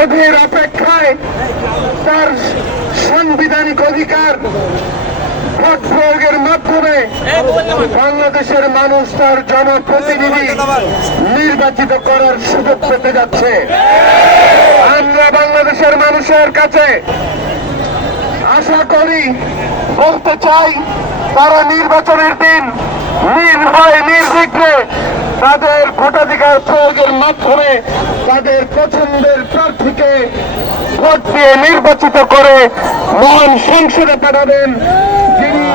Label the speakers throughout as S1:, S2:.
S1: অধীর অপেক্ষায় তার সাংবিধানিক অধিকার ভোট প্রয়োগের মাধ্যমে বাংলাদেশের মানুষ তার জনপ্রতিনিধি নির্বাচিত করার সুযোগ পেতে যাচ্ছে। আমরা বাংলাদেশের মানুষের কাছে আশা করি, বলতে চাই, তারা নির্বাচনের দিন নির্ভয় নির্বিঘ্নে তাদের ভোটাধিকার প্রয়োগের মাধ্যমে তাদের পছন্দের প্রার্থীকে ভোট দিয়ে নির্বাচিত করে মহান সংসদে পাঠাবেন যিনি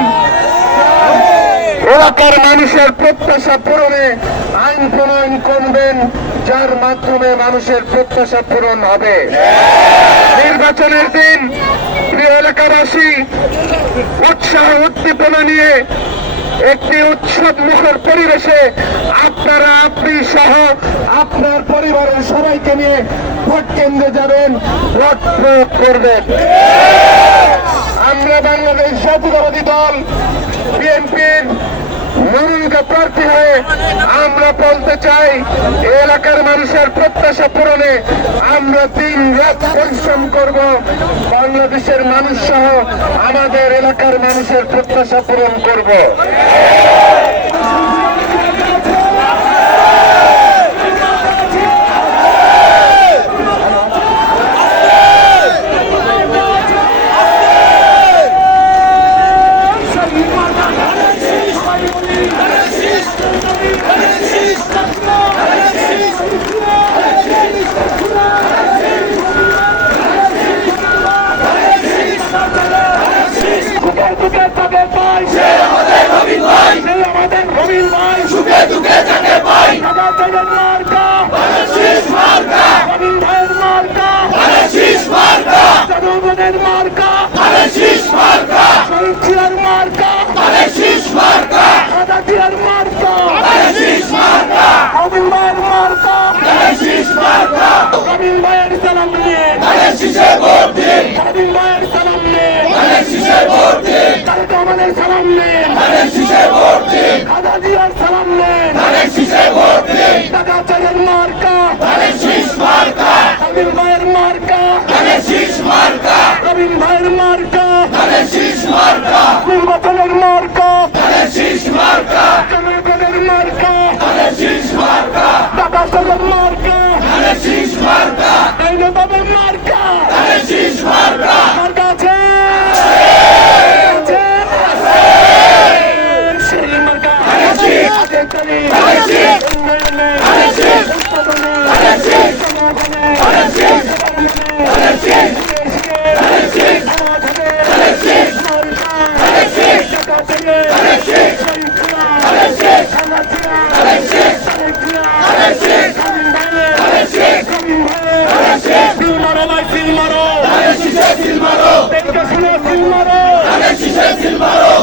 S1: এলাকার মানুষের প্রত্যাশা পূরণে আইন প্রণয়ন করবেন, যার মাধ্যমে মানুষের প্রত্যাশা পূরণ হবে। নির্বাচনের দিন প্রিয় এলাকাবাসী, উৎসাহ, উদ্দীপনা নিয়ে একটি উৎসব মুখর পরিবেশে আপনারা, আপনি সহ আপনার পরিবারের সবাইকে নিয়ে ভোট কেন্দ্রে যাবেন, ভোট প্রয়োগ করবেন। আমরা বাংলাদেশ জাতীয়তাবাদী দল বিএনপির আমরা বলতে চাই, এলাকার মানুষের প্রত্যাশা পূরণে আমরা দিন রাত পরিশ্রম করব। বাংলাদেশের মানুষ সহ আমাদের এলাকার মানুষের প্রত্যাশা পূরণ করব।
S2: ভাই সে আমাদের রবিন ভাই সুখে দুঃখে তাকে পাই? দাদা মার্কা। শীষ মার্কা। ভাইয়ের মার্কা। শীষ মার্কা। জনগণের মার্কা। শীষ মার্কা। শহীদ মার্কা। শীষ মার্কা। দাদা জিয়ার মার্কা শীষ মার্কা সালাম নিয়ে Silmaro! Silmaro! Silmaro! Silmaro! Silmaro!